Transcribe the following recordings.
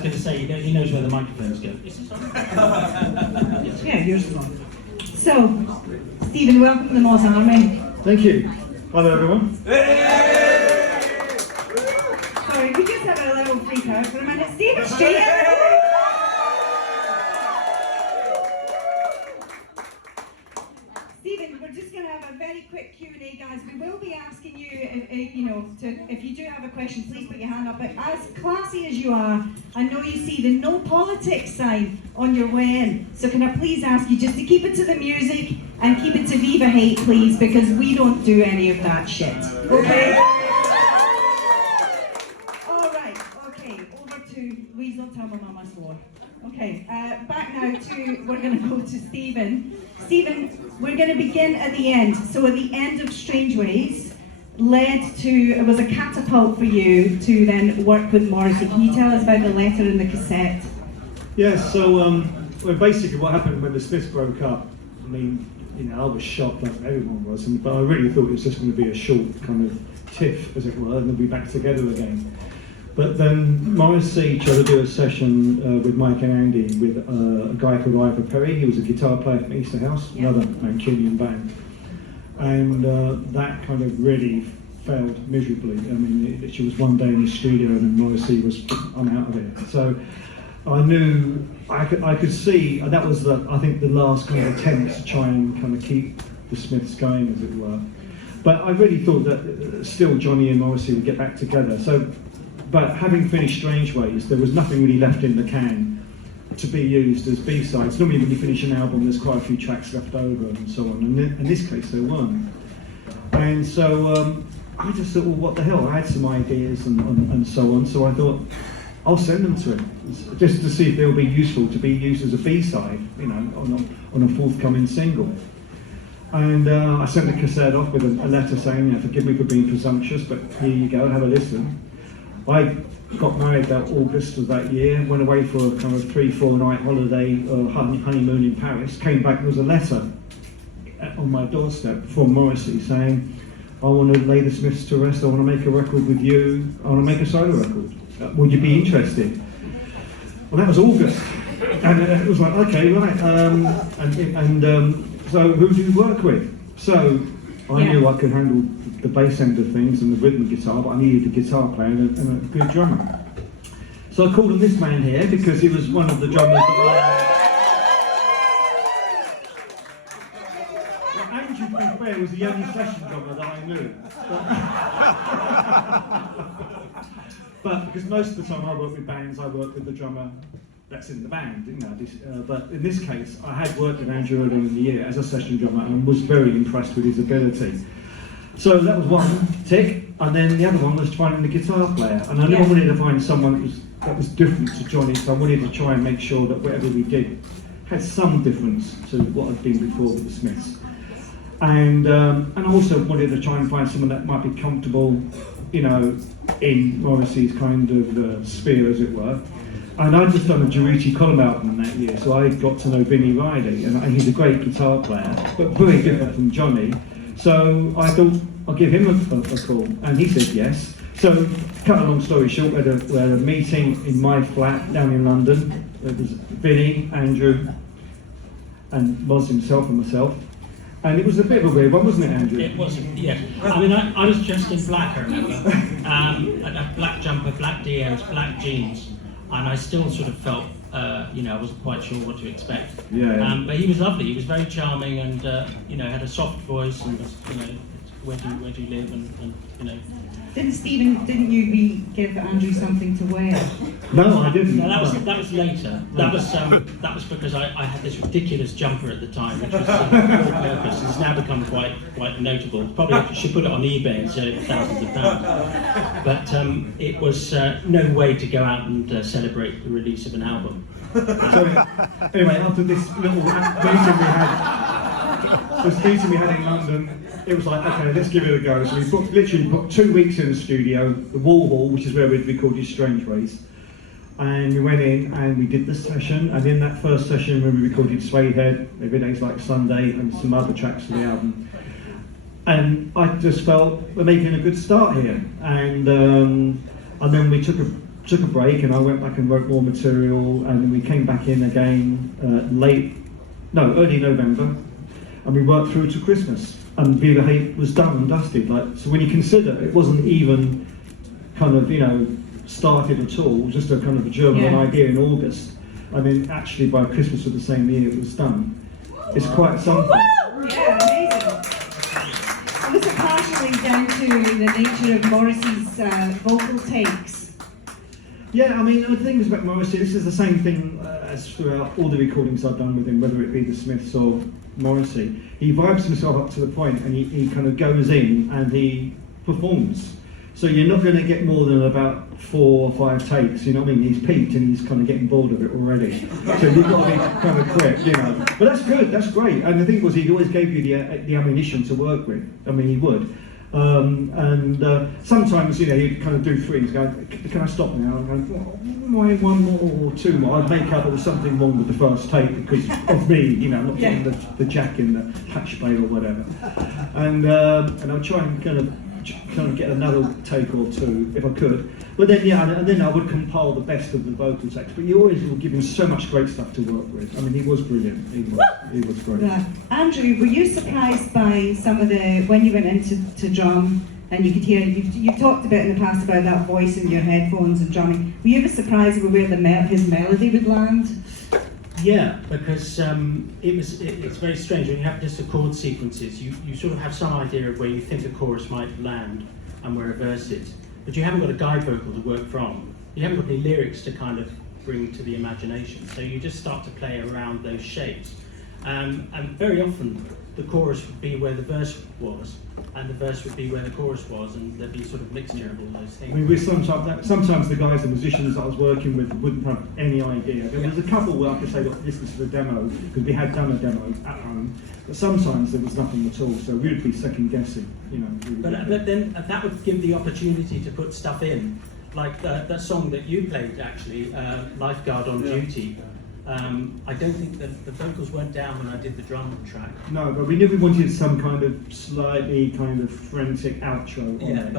was going to say, he knows where the microphones go. Is this on? Yeah, yours is on. So, Stephen, welcome to the Mozarmy. Thank you. Hello, everyone. Sorry, we just have a little freak out for a minute. Stephen, straight in. Stephen, we're just going to have a very quick Q&A, guys. We will be asking you, if you do have a question, please put your hand up. But as classy as you are, I know you see the no politics sign on your way in. So can I please ask you just to keep it to the music and keep it to Viva Hate, please, because we don't do any of that shit. Okay? All right. Okay. Over to Weasel Tell My Mama Swore. Okay. Back now to, we're going to go to Stephen. Stephen, we're going to begin at the end. So at the end of Strangeways, it was a catapult for you to then work with Morrissey. Can you tell us about the letter and the cassette? Yes, so well, basically what happened when the Smiths broke up, I mean, I was shocked like everyone was, but I really thought it was just going to be a short kind of tiff, as it were, and they'll be back together again. But then Morrissey tried to do a session with Mike and Andy with a guy called Ivor Perry. He was a guitar player from Easter House, another Mancunian band. And that kind of really failed miserably. I mean, she was one day in the studio and Morrissey was, I'm out of here. So I knew, I could see, that was, I think, the last kind of attempt to try and kind of keep the Smiths going, as it were. But I really thought that still Johnny and Morrissey would get back together. So, but having finished Strangeways, there was nothing really left in the can to be used as B-sides. Normally when you finish an album, there's quite a few tracks left over and so on, and in this case there weren't. And so I just thought, well, what the hell, I had some ideas and so on, so I thought, I'll send them to him, just to see if they'll be useful to be used as a B-side, on a forthcoming single. And I sent the cassette off with a letter saying, forgive me for being presumptuous, but here you go, have a listen. I got married that August of that year, went away for a kind of 3-4 night holiday, honeymoon in Paris, came back, there was a letter on my doorstep from Morrissey saying, I want to lay the Smiths to rest, I want to make a record with you, I want to make a solo record. Would you be interested? Well, that was August, and it was like, okay, right, so who do you work with? So I knew I could handle the bass end of things and the rhythm guitar, but I needed a guitar player and a good drummer. So I called on this man here because he was one of the drummers that Andrew, to be fair, was the only session drummer that I knew. But because most of the time I work with bands, I work with the drummer that's in the band, didn't I? But in this case, I had worked with Andrew earlier in the year as a session drummer and was very impressed with his ability. So that was one tick, and then the other one was finding the guitar player. And I knew I wanted to find someone that was different to Johnny, so I wanted to try and make sure that whatever we did had some difference to what had been before with the Smiths. And I also wanted to try and find someone that might be comfortable, in Morrissey's kind of sphere, as it were. And I'd just done a Girucci column album that year, so I got to know Vinnie Riley, and he's a great guitar player, but very different from Johnny. So I thought, I'll give him a call, and he said yes. So, cut a long story short, we had a meeting in my flat down in London. It was Vinnie, Andrew, and Moz himself and myself. And it was a bit of a weird one, wasn't it, Andrew? It was, yeah. I mean, I was dressed in black, I remember. A black jumper, black DMs, black jeans. And I still sort of felt, I wasn't quite sure what to expect. Yeah. But he was lovely. He was very charming, and had a soft voice, and was, where do you live, and. Didn't you give Andrew something to wear? No, I didn't. No, that was later. That was because I had this ridiculous jumper at the time, which was all purpose. It's now become quite notable. Probably should put it on eBay and sell it for thousands of pounds. But it was no way to go out and celebrate the release of an album. So anyway, after this little meeting we had in London, it was like, okay, let's give it a go. So we literally booked 2 weeks in the studio, the Wall, which is where we'd recorded Strangeways. And we went in and we did the session, and in that first session when we recorded Suede Head, Every Day's Like Sunday, and some other tracks for the album. And I just felt we're making a good start here. And then we took took a break, and I went back and wrote more material, and then we came back in again early November, and we worked through to Christmas, and Viva Hate was done and dusted. So when you consider it wasn't even kind of started at all, just a kind of a German idea in August. I mean, actually by Christmas of the same year it was done. It's quite something. Yeah, amazing. Was it partially down to the nature of Morrissey's vocal takes? Yeah, I mean, the thing is about Morrissey, this is the same thing as throughout all the recordings I've done with him, whether it be the Smiths or Morrissey. He vibes himself up to the point, and he kind of goes in and he performs. So you're not going to get more than about 4 or 5 takes, you know what I mean? He's peaked and he's kind of getting bored of it already. So you've got to be kind of quick, But that's good, that's great. And the thing was, he always gave you the ammunition to work with. I mean, he would. Sometimes, he'd kind of do 3, he'd go, can I stop now? And I'm going, why 1 more or 2 more? I'd make up there was something wrong with the first take because of me, not getting the jack in the hatch bay or whatever. And I'd try and kind of get another take or 2 if I could, but then and then I would compile the best of the vocal takes. But you always were given so much great stuff to work with. I mean, he was brilliant. He was great. Yeah. Andrew, were you surprised by some of when you went into drum and you could hear? You've talked about in the past about that voice in your headphones and drumming. Were you ever surprised with where his melody would land? Yeah, because it's very strange when you have just the chord sequences. You sort of have some idea of where you think a chorus might land and where a verse is, but you haven't got a guide vocal to work from. You haven't got any lyrics to kind of bring to the imagination. So you just start to play around those shapes, and very often the chorus would be where the verse was, and the verse would be where the chorus was, and there'd be sort of mixture of all those things. I mean, sometimes the guys, the musicians I was working with, wouldn't have any idea. There was a couple where I could say, look, listen to the demo, because we had done a demo at home, but sometimes there was nothing at all, so we'd be second guessing, Really but then that would give the opportunity to put stuff in, like that song that you played actually, Lifeguard on Duty. I don't think that the vocals weren't down when I did the drum track. No, but we knew we wanted some kind of slightly kind of frantic outro on it,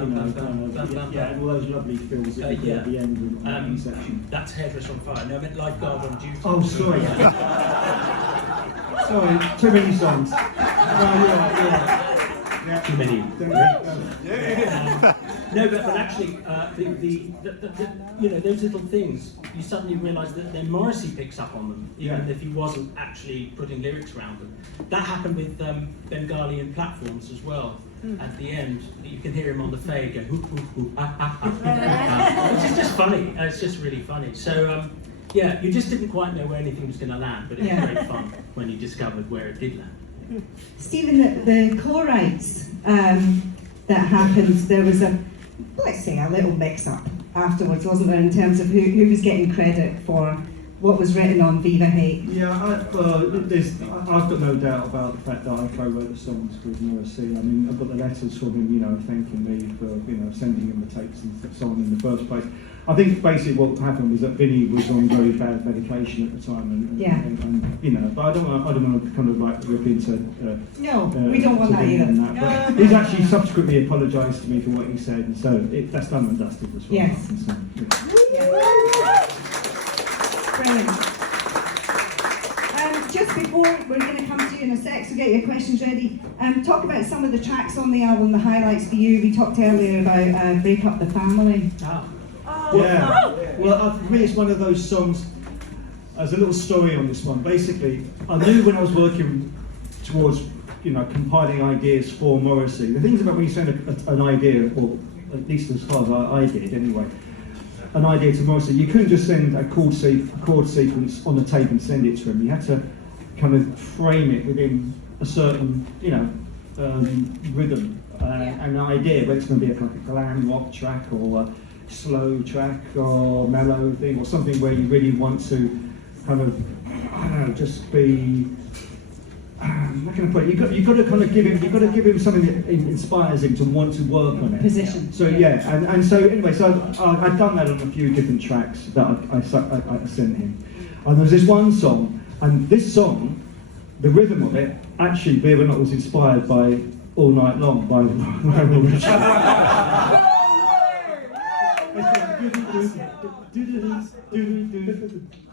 all those lovely fills at the end of the section. That's Hairdresser on Fire. No, I meant Lifeguard on Duty. Oh, sorry. Sorry, too many songs. Too many. No, but actually, those little things, you suddenly realise that then Morrissey picks up on them, even if he wasn't actually putting lyrics around them. That happened with Bengali and Platforms as well. At the end, you can hear him on the fade go, hoo, hoo, hoo, ah, ah, ah. Which is just funny. It's just really funny. So, you just didn't quite know where anything was going to land, but it was great fun when you discovered where it did land. Stephen, the co-writes that happened, there was a little mix-up afterwards, wasn't there, in terms of who was getting credit for what was written on Viva Hate? Yeah, I've got no doubt about the fact that I co-wrote the songs with Morrissey. I mean, I've got the letters from him, thanking me for, sending him the tapes and so on in the first place. I think basically what happened was that Vinny was on very bad medication at the time, and but I don't want to kind of like rip into. No, we don't want that either. But he's actually subsequently apologised to me for what he said, and so that's done and dusted as well. Yes. Brilliant. Just before we're going to come to you in a sec, so get your questions ready. Talk about some of the tracks on the album, the highlights for you. We talked earlier about Break Up the Family. Yeah, well, for me it's one of those songs. There's a little story on this one. Basically, I knew when I was working towards, compiling ideas for Morrissey. The things about when you send an idea, or at least as far as I did anyway, an idea to Morrissey, you couldn't just send a chord sequence on the tape and send it to him. You had to kind of frame it within a certain, rhythm and an idea, whether it's going to be a glam rock track or a slow track or mellow thing or something where you really want to kind of, just be. How can I put it? You've got to kind of give him something that inspires him to want to work on it. Position. So and so anyway, so I've done that on a few different tracks that I sent him. And there's this one song, and this song, the rhythm of it, actually, believe it or not, was inspired by All Night Long by Lionel Richie. John was like,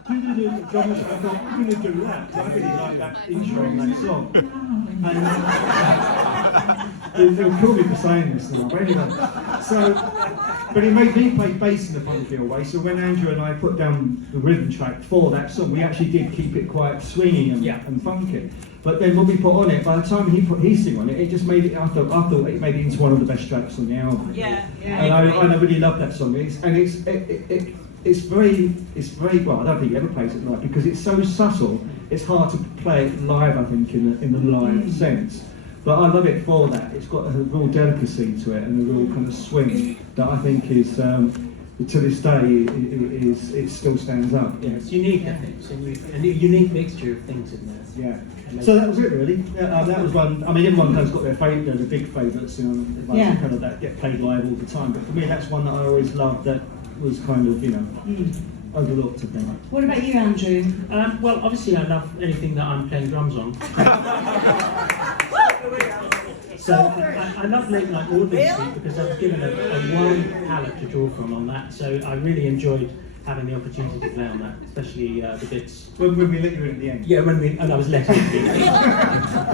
I'm going to do that, because I really like that intro on that song. And they'll kill me for saying this now, but anyway. But he made me play bass in the funky way, so when Andrew and I put down the rhythm track for that song, we actually did keep it quite swingy and funky. But then when we put on it, by the time he put his thing on it, it just made it, I thought it made it into one of the best tracks on the album. And I really love that song. It's very, well, I don't think he ever plays it live, because it's so subtle, it's hard to play it live, I think, in the live sense. But I love it for that. It's got a real delicacy to it and a real kind of swing that I think is, to this day, it still stands up. Yeah, it's unique, I think. It's a unique mixture of things in there. Yeah. So that was it, really. That was one. I mean, everyone has got their favourite, the big favourites, kind of that get played live all the time. But for me, that's one that I always loved. That was kind of, overlooked, I think. What about you, Andrew? Well, obviously, I love anything that I'm playing drums on. So I love Late Night Audience because I was given a wide palette to draw from on that. So I really enjoyed having the opportunity to play on that, especially the bits. When we let you in at the end. Yeah, and I was let in.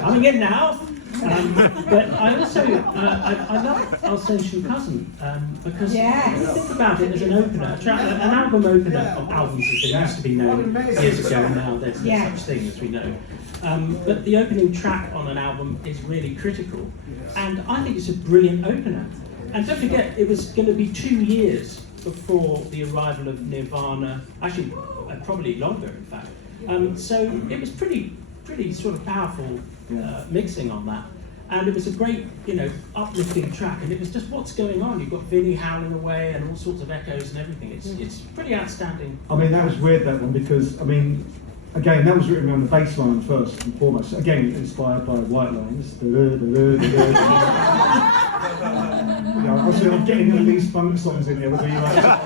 Coming in now. But I also I love Alsatian Cousin because when you think about it as an opener, an album opener of albums as they used to be known years ago, and now there's no such thing as we know. But the opening track on an album is really critical, and I think it's a brilliant opener. And don't forget, it was going to be 2 years before the arrival of Nirvana, actually probably longer in fact. So it was pretty sort of powerful mixing on that. And it was a great, uplifting track, and it was just what's going on. You've got Vinnie howling away and all sorts of echoes and everything. It's pretty outstanding. I mean, that was weird, that one, because, again, that was written on the bass line first and foremost. Again, inspired by White Lines. Obviously, I'm getting at least funk songs in there, whether you like that.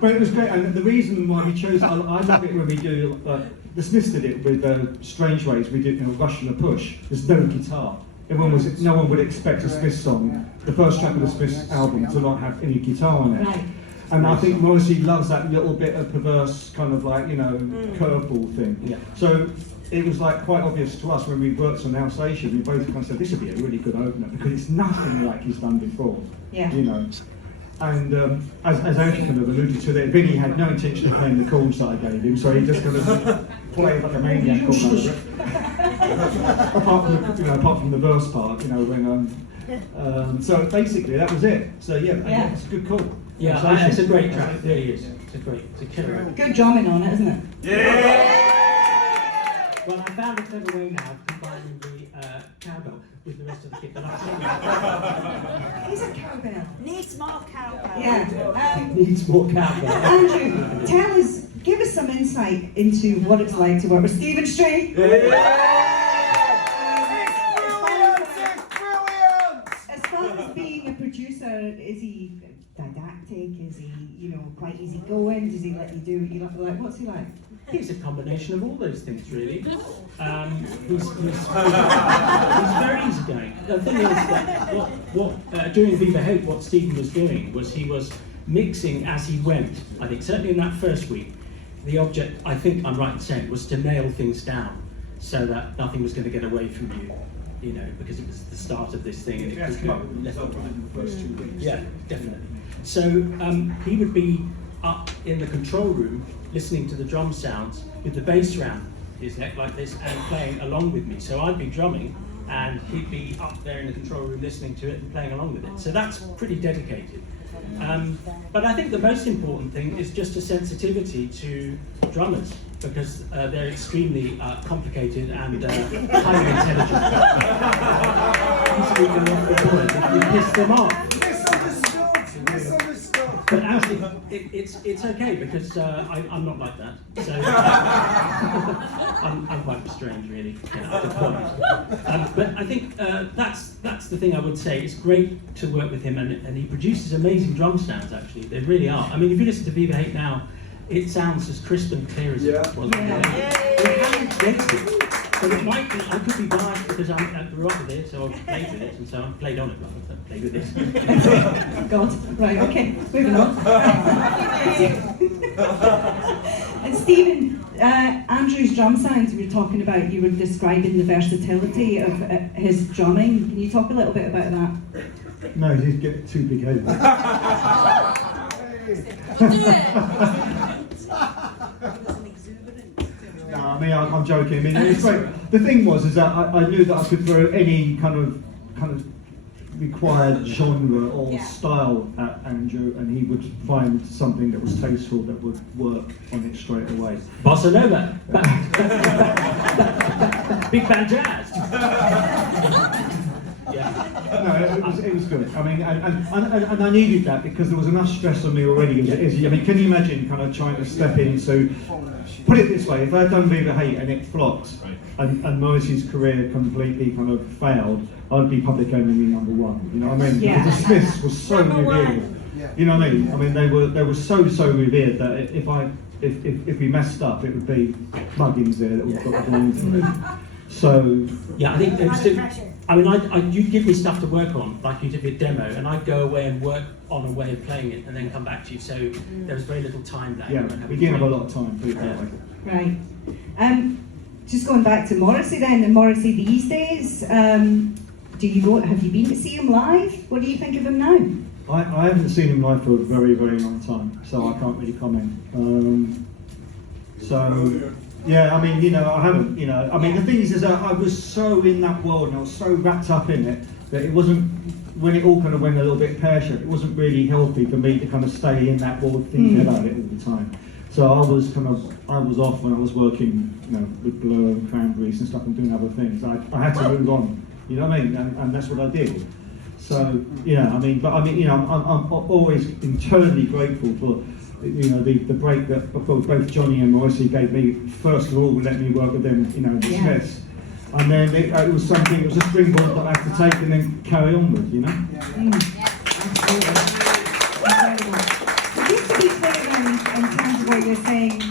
But it was great, and the reason why we chose, I love it when we do, the Smiths did it with Strangeways. We did Rush and a Push. There's no guitar. No one would expect a Smiths song, the first track of the Smiths album, to not have any guitar on it. Right. And I think Morrissey loves that little bit of perverse kind of curveball thing. Yeah. So it was quite obvious to us when we worked on Alsatian, we both kind of said this would be a really good opener because it's nothing like he's done before. Yeah. And as Andrew kind of alluded to, that Vinnie had no intention of playing the chords that I gave him, so he just kind of played like a maniac all over it. apart from the verse part, when so basically that was it. So it's a good call. Yeah, it's a great track. It really is. It's a killer. Good drumming on it, isn't it? Yeah. Well, I found a clever way now of combining the cowbell with the rest of the kit. But He's a cowbell. Needs more cowbell. Yeah. Needs more cowbell. Andrew, give us some insight into what it's like to work with Stephen Street. As far as being a producer, is he didactic? Is he, quite easygoing? Does he let you do? What's he like? He's a combination of all those things, really. He's very easygoing. The thing is that during Viva Hate, what Stephen was doing was he was mixing as he went. I think certainly in that first week, the object, I think I'm right in saying, was to nail things down so that nothing was going to get away from you. Because it was the start of this thing, and it could go left or right in the first 2 weeks. Yeah, definitely. So he would be up in the control room, listening to the drum sounds with the bass around his neck like this and playing along with me. So I'd be drumming and he'd be up there in the control room listening to it and playing along with it. So that's pretty dedicated. But I think the most important thing is just a sensitivity to drummers, because they're extremely complicated and highly intelligent. Easily go off the board if you piss them off. But actually, it's okay because I'm not like that. So I'm quite strange, really. At the point. But I think that's the thing I would say. It's great to work with him, and he produces amazing drum sounds. Actually, they really are. I mean, if you listen to Viva Hate now, it sounds as crisp and clear as it was. But it might be, I could be biased because I grew up with it, so I've played with it, and so I've played on it, rather than played with it. God, right, okay, moving on. And Stephen, Andrew's drum sounds we were talking about, you were describing the versatility of his drumming. Can you talk a little bit about that? No, he'd get too big-headed. No, I mean, I'm joking. I mean, it's great. The thing was, is that I knew that I could throw any kind of required genre or style at Andrew, and he would find something that was tasteful that would work on it straight away. Bossa Nova, big band jazz. Yeah. No, it was good. I mean, and I needed that because there was enough stress on me already as it is. I mean, can you imagine kind of trying to step in? So, put it this way: if I'd done Viva Hate and it flopped, and Morrissey's career completely kind of failed, I'd be public enemy #1. You know what I mean? Yeah. Because the Smiths was so revered. You know what I mean? I mean, they were so revered that if we messed up, it would be plugins there that we've got going for it. So yeah, I think I mean, you'd give me stuff to work on, like you did with demo, and I'd go away and work on a way of playing it, and then come back to you. So there was very little time lag. yeah, we didn't have a lot of time. Put it that way. Right. Just going back to Morrissey then, and Morrissey these days, have you been to see him live? What do you think of him now? I haven't seen him live for a very, very long time, so I can't really comment. Yeah, I mean, you know, I haven't, you know, I mean, the thing is that I was so in that world and I was so wrapped up in it that it wasn't, when it all kind of went a little bit pear-shaped, it wasn't really healthy for me to kind of stay in that world thinking about it all the time. So I was off when I was working, you know, with Blur and Cranberries and stuff and doing other things. I had to move on, you know what I mean? And that's what I did. So, you know, I mean, you know, I'm always internally grateful for, you know, the break that both Johnny and Morrissey gave me. First of all, let me work with them, you know, the Smiths. And then it was a springboard that I had to take and then carry on with, you know? Absolutely. Just to be clear in terms of what you're saying,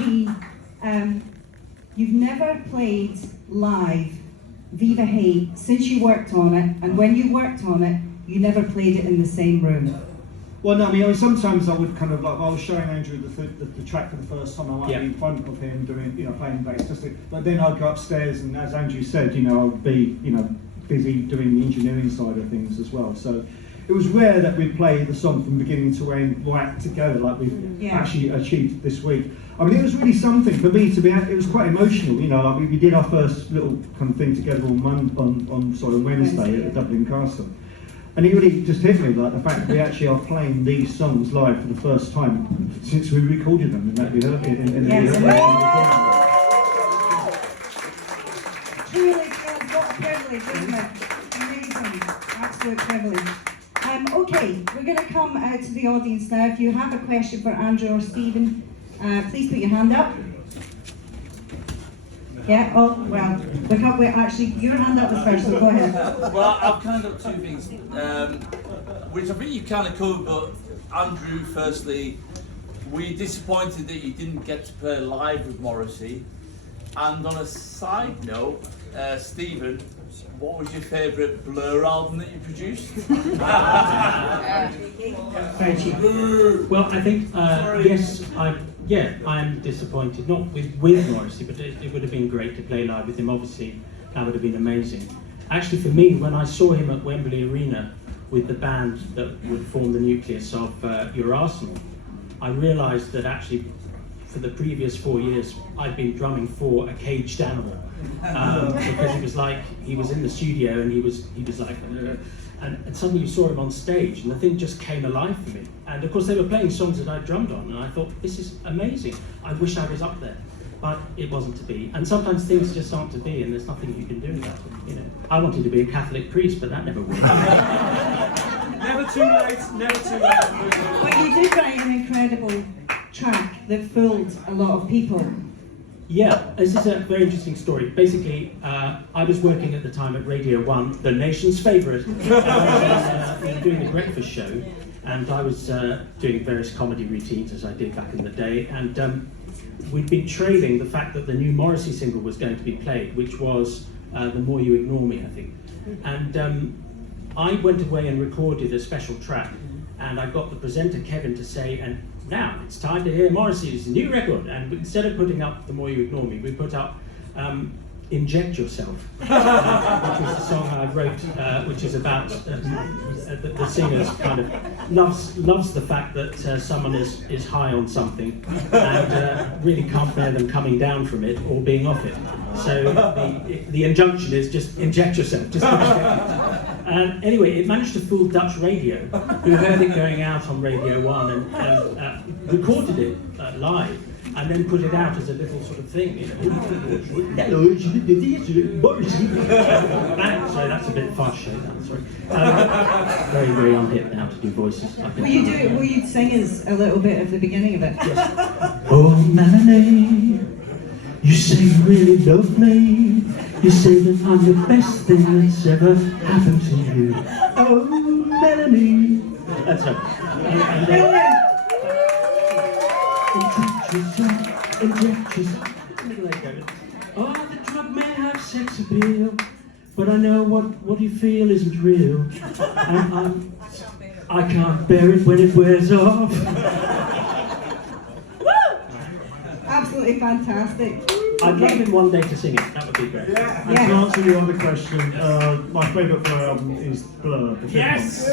you've never played live Viva Hate since you worked on it, and when you worked on it, you never played it in the same room. Well, no, I mean, sometimes I would kind of like, I was showing Andrew the track for the first time, I might be in front of him doing, you know, playing bass, but then I'd go upstairs and as Andrew said, you know, I'd be, you know, busy doing the engineering side of things as well. So it was rare that we played the song from beginning to end right together like we've actually achieved this week. I mean, it was really something for me to be, it was quite emotional, you know, like we did our first little kind of thing together on Wednesday at the Dublin Castle. And it really just hit me, like the fact that we actually are playing these songs live for the first time since we recorded them in that Truly, what a privilege, isn't it? Amazing, absolute privilege. Okay, we're going to come out to the audience now. If you have a question for Andrew or Stephen, please put your hand up. Yeah, oh, well, actually, your hand up was first, so go ahead. Well, I've kind of got two things, which I think you kind of covered, but Andrew, firstly, were you disappointed that you didn't get to play live with Morrissey? And on a side note, Stephen, what was your favourite Blur album that you produced? Very cheap. Well, I think, yes, I'm disappointed, not with Morrissey, but it would have been great to play live with him, obviously, that would have been amazing. Actually, for me, when I saw him at Wembley Arena with the band that would form the nucleus of Your Arsenal, I realised that actually, for the previous 4 years, I'd been drumming for a caged animal. Because it was like, he was in the studio and he was like, and suddenly you saw him on stage and the thing just came alive for me. And of course they were playing songs that I drummed on and I thought, this is amazing. I wish I was up there, but it wasn't to be. And sometimes things just aren't to be and there's nothing you can do about it, you know. I wanted to be a Catholic priest, but that never worked. Never too late, never too late. But you did write an incredible track that fooled a lot of people. Yeah, this is a very interesting story. Basically, I was working at the time at Radio 1, the nation's favourite. We were doing a breakfast show, and I was doing various comedy routines as I did back in the day, and we'd been trailing the fact that the new Morrissey single was going to be played, which was The More You Ignore Me, I think. And I went away and recorded a special track, and I got the presenter Kevin to say, and now it's time to hear Morrissey's new record. And instead of putting up The More You Ignore Me, we put up Inject Yourself, which was the song I wrote, which is about the singer's kind of loves the fact that someone is high on something and really can't bear them coming down from it or being off it. So the injunction is just inject yourself. Just and anyway, it managed to fool Dutch radio, who heard it going out on Radio 1 and recorded it live. And then put it out as a little sort of thing, you know. Hello, Morrissey. So that's a bit fast, I'm sorry. Very, very unhip now to do voices. Will you sing us a little bit of the beginning of it? Yes. Oh, Melanie, you say you really love me. You say that I'm the best thing that's ever happened to you. Oh, Melanie. That's right. Inject yourself. Oh, the drug may have sex appeal, but I know what you feel isn't real. And I can't bear it when it wears off. Absolutely fantastic. I'd love him one day to sing it. That would be great. Yeah. And to answer your other question, my favourite Blur album is Blur. The Yes!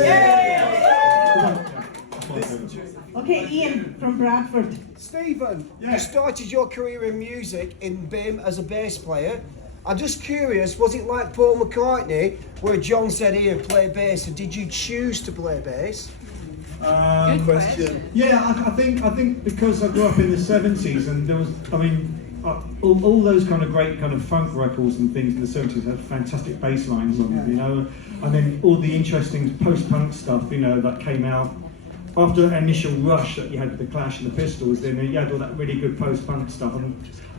Okay, Ian from Bradford. Stephen, you started your career in music in BIM as a bass player. I'm just curious, was it like Paul McCartney, where John said, "Ian, play bass," and did you choose to play bass? Good question. Yeah, I think because I grew up in the 70s and there was, all those kind of great kind of funk records and things in the 70s had fantastic bass lines on them, you know, and then all the interesting post-punk stuff, you know, that came out after the initial rush that you had with the Clash and the Pistols. Then you had all that really good post-punk stuff,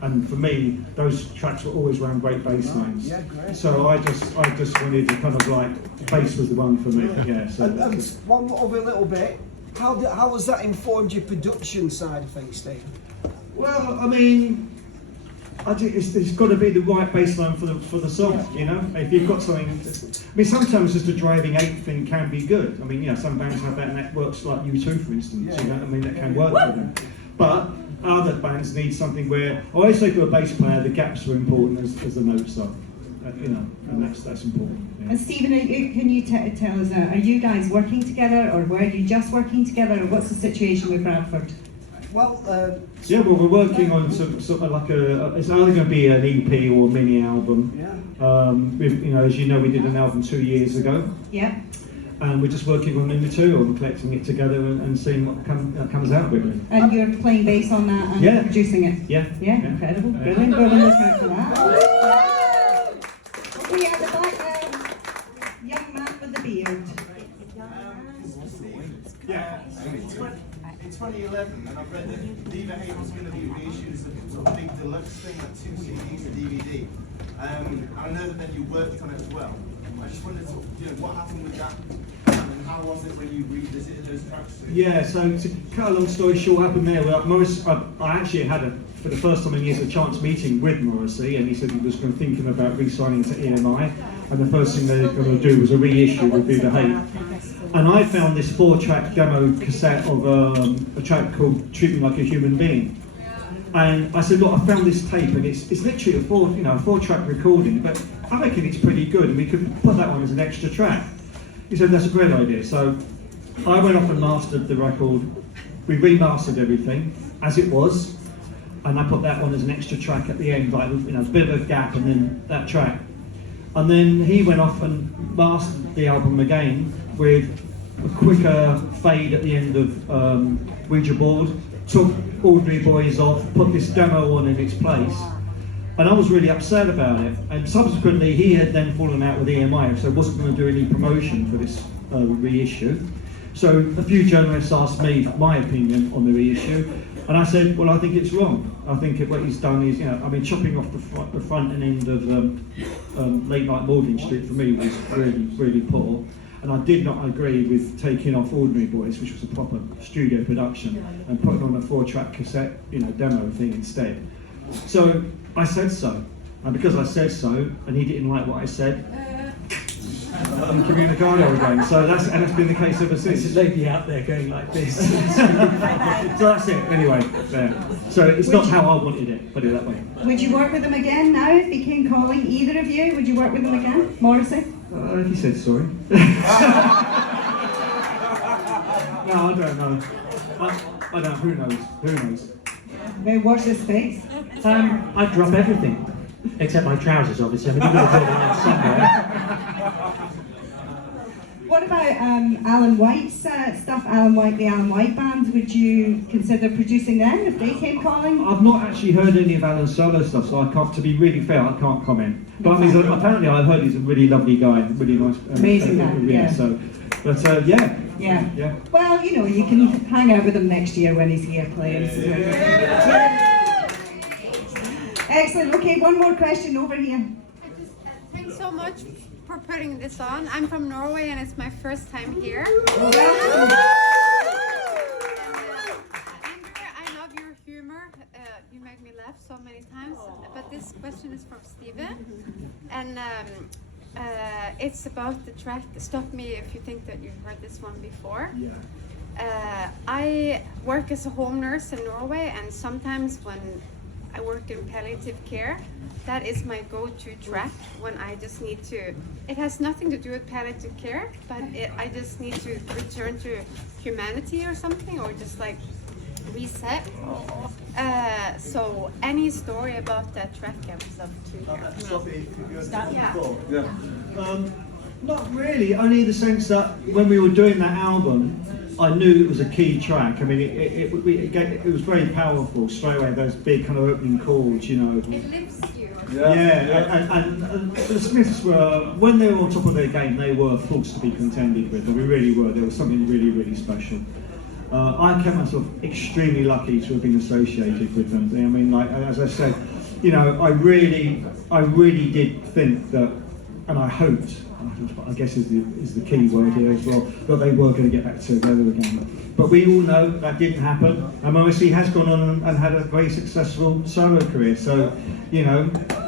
and for me, those tracks were always around great bass lines. Yeah, great. So I just wanted to kind of like, bass was the one for me. Yeah. So And one other little bit. How has that informed your production side of things, Stephen? Well, I mean, I think it's got to be the right baseline for the song, you know. If you've got something, I mean, sometimes just a driving eighth thing can be good. I mean, you know, some bands have that, and that works, like U2, for instance. You know, I mean, that can work for them. But other bands need something where, I always say to a bass player, the gaps are important as the notes are, you know, and that's important. Yeah. And Stephen, can you tell us, are you guys working together, or were you just working together, or what's the situation with Bradford? Well, yeah, well, we're working on some sort of like it's either going to be an EP or a mini album. yeah. You know, as you know, we did an album 2 years ago. Yeah. And we're just working on new material and collecting it together and seeing what comes out with it. And you're playing bass on that and producing it? Yeah. Yeah, incredible. Brilliant. Go and look out for that. Okay, at the back there, young man with the beard. Yeah. In 2011, and I've read that Viva Hate was going to be reissued as a sort of big deluxe thing, like 2 CDs to DVD. I know that you worked on it as well. I just wondered, what happened with that, and how was it when you revisited those tracks? Yeah, so to cut a long story short, what happened there, I actually had, for the first time in years, a chance meeting with Morrissey, and he said he was thinking about re-signing to EMI, and the first thing they were going to do was a reissue with Viva Hate. And I found this 4-track demo cassette of a track called Treat Me Like a Human Being. And I said, look, I found this tape, and it's literally a 4-track recording, but I reckon it's pretty good, and we could put that on as an extra track. He said, that's a great idea. So I went off and mastered the record. We remastered everything as it was, and I put that one as an extra track at the end, like, you know, a bit of a gap, and then that track. And then he went off and mastered the album again with a quicker fade at the end of Ouija Board, took Ordinary Boys off, put this demo on in its place, and I was really upset about it. And subsequently he had then fallen out with EMI, so wasn't going to do any promotion for this reissue. So a few journalists asked me my opinion on the reissue, and I said, well, I think it's wrong. I think what he's done is, chopping off the front and end of Late Night Malding Street for me was really, really poor. And I did not agree with taking off Ordinary Boys, which was a proper studio production, and putting on a 4-track cassette, demo thing instead. So I said so, and because I said so, and he didn't like what I said, incommunicado again. So that's been the case ever since. There's a lady out there going like this. So that's it. Anyway, there. So it's not how I wanted it. Put it that way. Would you work with him again now if he came calling? Either of you? Would you work with him again, Morrissey? He said sorry. No, I don't know. I don't. Who knows? Who knows? Okay, watch this space. I'd drop everything, except my trousers, obviously. I mean, you've got to draw the line somewhere. What about Alan White's stuff? Alan White, the Alan White Band. Would you consider producing them if they came calling? I've not actually heard any of Alan's solo stuff, so I can't. To be really fair, I can't comment. But I mean, apparently, I've heard he's a really lovely guy, really nice. Amazing guy. Yeah. So, but yeah. Yeah. Well, you can hang out with him next year when he's here playing. Excellent. Okay, one more question over here. Thanks so much for putting this on. I'm from Norway and it's my first time here. Andrew, I love your humor. You make me laugh so many times. But this question is from Steven. And it's about the track Stop Me If You Think That You've Heard This One Before. I work as a home nurse in Norway, and sometimes when I work in palliative care, that is my go-to track when I just need to, it has nothing to do with palliative care, but I just need to return to humanity or something, or just like reset. So any story about that track I would love to hear. Not really, only in the sense that when we were doing that album, I knew it was a key track. I mean, it was very powerful straight away, those big kind of opening chords, It lifts you. And the Smiths were, when they were on top of their game, they were a force to be contended with, and we really were. There was something really, really special. I kept myself extremely lucky to have been associated with them. I mean, like, as I said, I really did think that, and I hoped, I guess is the key word here as well, that they were going to get back together again. But we all know that didn't happen, and Morrissey has gone on and had a very successful solo career. So, I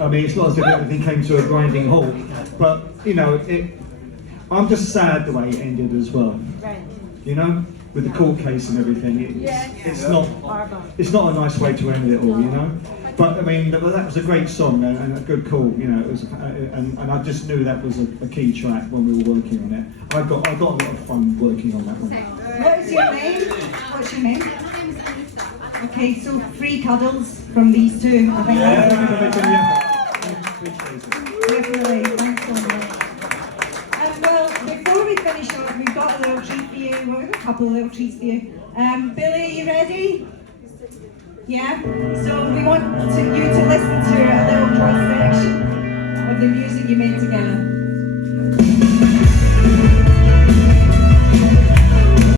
mean, it's not as if everything came to a grinding halt, but, I'm just sad the way it ended as well. Right. With the court case and everything, it's not a nice way to end it all, But I mean, that was a great song and a good call, It was, and I just knew that was a key track when we were working on it. I got a lot of fun working on that one. What is your name? What's your name? My name is Anita. Okay, so 3 cuddles from these two. I think definitely. Thanks so much. Well, before we finish off, we've got a little treat for you. Well, we've got a couple of little treats for you. Billy, are you ready? Yeah? So we want you to listen to a little cross section of the music you made together.